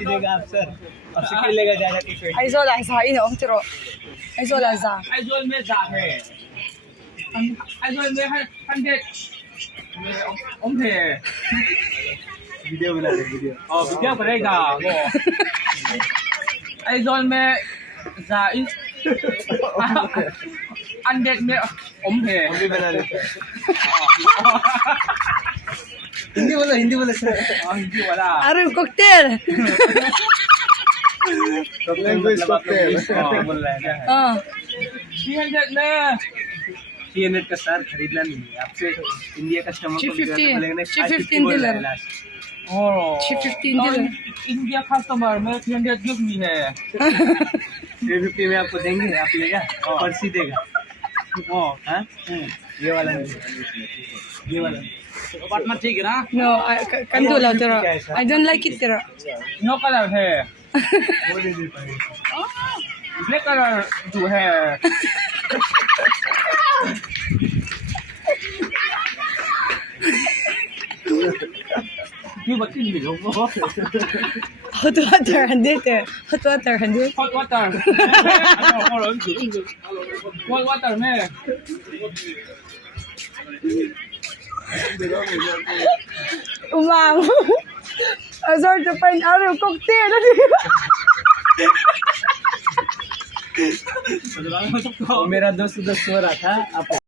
50 देगा आप सर अब से लेगा जाएगा टी-शर्ट 还说来啥？一头这个，还说来啥？ आइजोल में जा है आइजोल में 100 ओम थे वीडियो बना रहे वीडियो वीडियो बनेगा वो आइजोल में जा इन 100 में ओम थे हम भी बना लेते हैं हिंदी बोलो सर हिंदी वाला अरे कॉकटेल लैंग्वेज बोल रहा है हाँ 300 में 300 का सर खरीदना नहीं है आपसे इंडिया कस्टमर को 315 दिलर 315 दिलर इंडिया कस्टमर में 300 गिफ्ट भी है 350 में आपको देंगे आप लेगा पर्सी देगा हाँ ये वाला नहीं ये वाला अपार्टमेंट ठीक है ना No, I can do that. I don't like it. No colour है ब्लैक कलर जो है क्यों बच्चे नहीं हो Hot water, handete. Hot water, handete. hot water hot water में Umang. I sort to find out of cocktail. मेरा दोस्त उधर सो रहा था आप